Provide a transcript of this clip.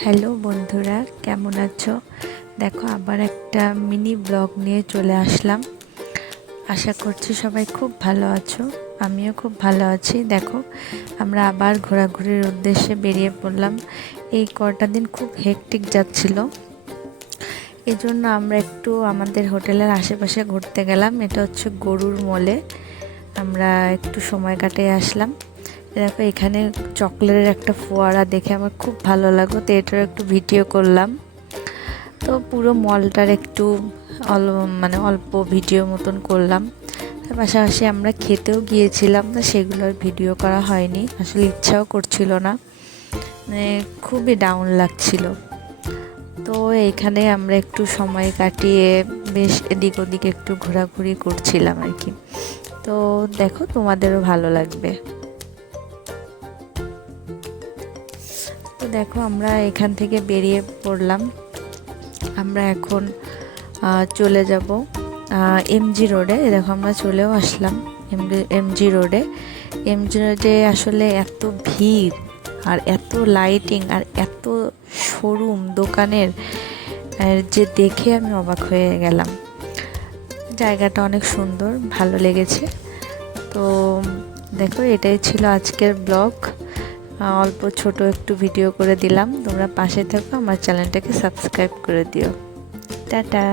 Hello বন্ধুরা, কেমন আছো? দেখো, আবার একটা মিনি ব্লগ নিয়ে চলে আসলাম। আশা করছি সবাই খুব ভালো আছো। আমিও খুব ভালো আছি। দেখো, আমরা আবার ঘোরাঘুরির উদ্দেশ্যে বেরিয়ে পড়লাম। এই কটা দিন খুব হেকটিক যাচ্ছিল, এই জন্য আমরা একটু আমাদের হোটেলের আশেপাশে ঘুরতে গেলাম। এটা হচ্ছে গরুর মোলে। আমরা একটু সময় কাটিয়ে আসলাম। দেখো, এখানে চকলেটের একটা ফোয়ারা দেখে আমার খুব ভালো লাগলো, তো এটার একটু ভিডিও করলাম। তো পুরো মলটার একটু অল্প ভিডিও মতন করলাম। তার পাশাপাশি আমরা খেতেও গিয়েছিলাম, তো সেগুলোর ভিডিও করা হয়নি, আসলে ইচ্ছাও করছিল না, মানে খুবই ডাউন লাগছিল। তো এইখানে আমরা একটু সময় কাটিয়ে বেশ এদিক ওদিক একটু ঘোরাঘুরি করছিলাম আর কি। তো দেখো, তোমাদেরও ভালো লাগবে। তো দেখো, আমরা এখান থেকে বেরিয়ে পড়লাম। আমরা এখন চলে যাব এমজি রোডে। দেখো, আমরা চলেও আসলাম এমজি রোডে। এমজি রোডে আসলে এত ভিড় আর এত লাইটিং আর এত শোরুম দোকানের, যে দেখে আমি অবাক হয়ে গেলাম। জায়গাটা অনেক সুন্দর, ভালো লেগেছে। তো দেখো, এটাই ছিল আজকের ব্লগ। অল্প ছোট একটু ভিডিও করে দিলাম। তোমরা পাশে থাকো, আমার চ্যানেলটাকে সাবস্ক্রাইব করে দিও। টাটা।